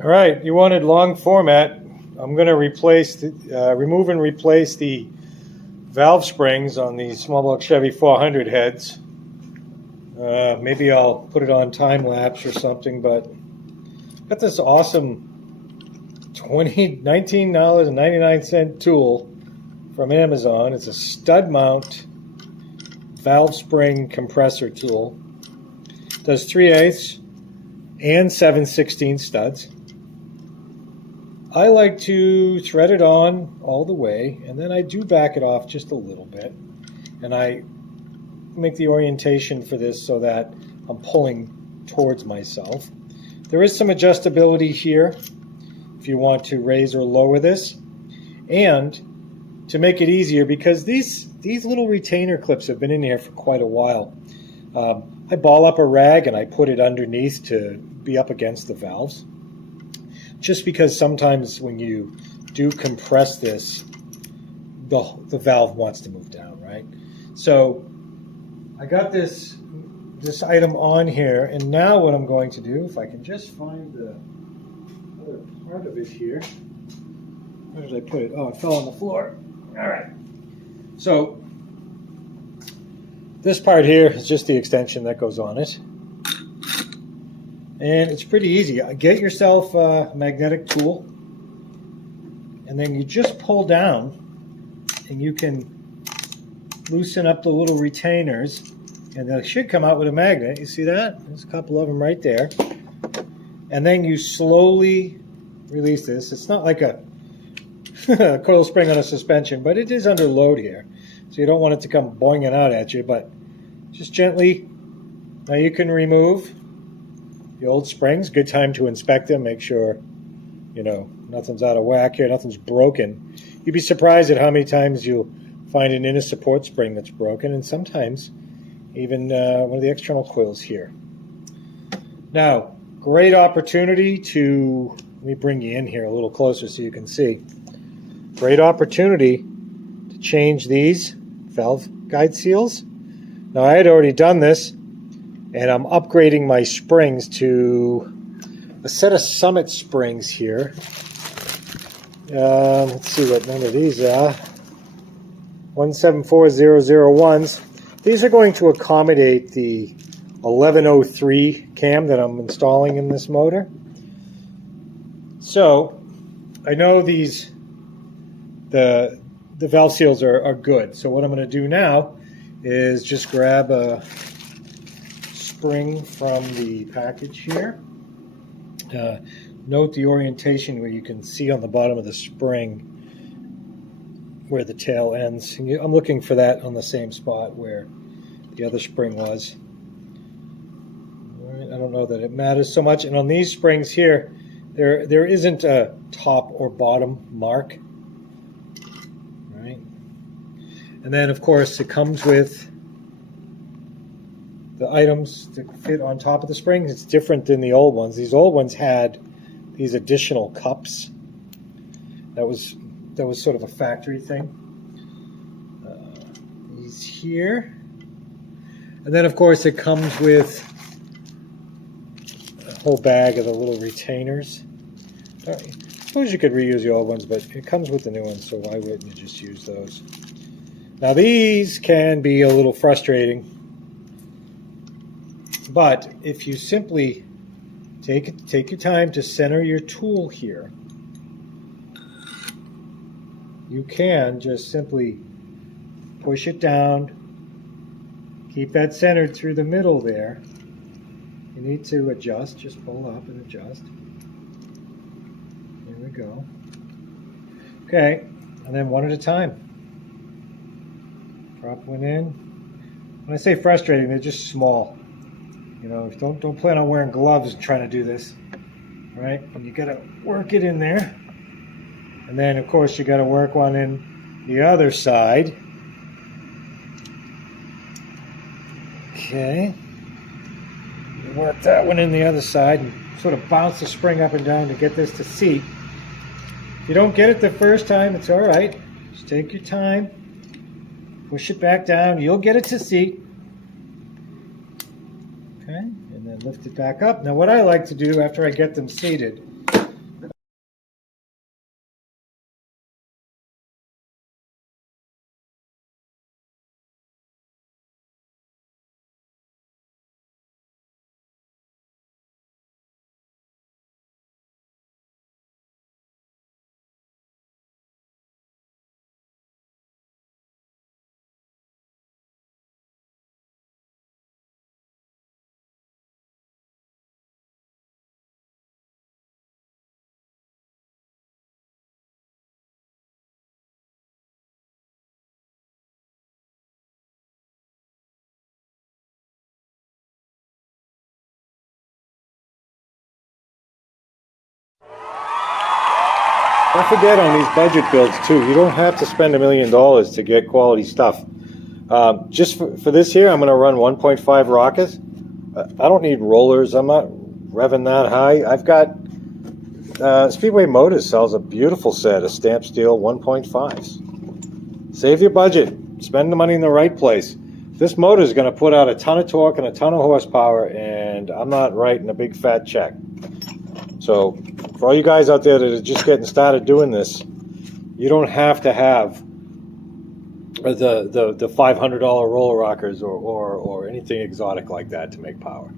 All right, you wanted long format. I'm going to remove and replace the valve springs on the small block Chevy 400 heads. Maybe I'll put it on time lapse or something, but I've got this awesome $19.99 tool from Amazon. It's a stud mount valve spring compressor tool. It does 3/8 and 7/16 studs. I like to thread it on all the way, and then I do back it off just a little bit, and I make the orientation for this so that I'm pulling towards myself. There is some adjustability here if you want to raise or lower this, and to make it easier, because these little retainer clips have been in here for quite a while. I ball up a rag and I put it underneath to be up against the valves, just because sometimes when you do compress this, the valve wants to move down, right? So I got this item on here, and now what I'm going to do, if I can just find the other part of it here. Where did I put it? Oh, it fell on the floor. All right. So this part here is just the extension that goes on it. And it's pretty easy. Get yourself a magnetic tool, and then you just pull down, and you can loosen up the little retainers, and they should come out with a magnet. You see that? There's a couple of them right there. And then you slowly release this. It's not like a coil spring on a suspension, but it is under load here. So you don't want it to come boinging out at you, but just gently. Now you can remove the old springs. Good time to inspect them. Make sure, nothing's out of whack here, nothing's broken. You'd be surprised at how many times you'll find an inner support spring that's broken, and sometimes even one of the external coils here. Now, great opportunity to, let me bring you in here a little closer so you can see. Great opportunity to change these valve guide seals. Now, I had already done this, and I'm upgrading my springs to a set of Summit springs here. Let's see what number these are. 174001s. These are going to accommodate the 1103 cam that I'm installing in this motor. So I know the valve seals are good. So what I'm going to do now is just grab a spring from the package here. Note the orientation where you can see on the bottom of the spring where the tail ends. I'm looking for that on the same spot where the other spring was. All right, I don't know that it matters so much. And on these springs here, there isn't a top or bottom mark. All right. And then, of course, it comes with the items to fit on top of the springs. It's different than the old ones. These old ones had these additional cups. That was sort of a factory thing. These here. And then, of course, it comes with a whole bag of the little retainers. I suppose you could reuse the old ones, but it comes with the new ones, so why wouldn't you just use those? Now, these can be a little frustrating, but if you simply take your time to center your tool here, you can just simply push it down, keep that centered through the middle there. You need to adjust, just pull up and adjust. There we go. Okay, and then one at a time. Drop one in. When I say frustrating, they're just small. Don't plan on wearing gloves and trying to do this. All right, and you gotta work it in there. And then, of course, you got to work one in the other side. Okay. You work that one in the other side and sort of bounce the spring up and down to get this to seat. If you don't get it the first time, it's all right. Just take your time. Push it back down. You'll get it to seat. Okay. And then lift it back up. Now, what I like to do after I get them seated Don't forget on these budget builds too, you don't have to spend $1 million to get quality stuff. Just for this here, I'm going to run 1.5 rockets. I don't need rollers. I'm not revving that high. I've got Speedway Motors sells a beautiful set of stamp steel 1.5s. Save your budget. Spend the money in the right place. This motor is going to put out a ton of torque and a ton of horsepower, and I'm not writing a big fat check. So for all you guys out there that are just getting started doing this, you don't have to have the $500 roller rockers or anything exotic like that to make power.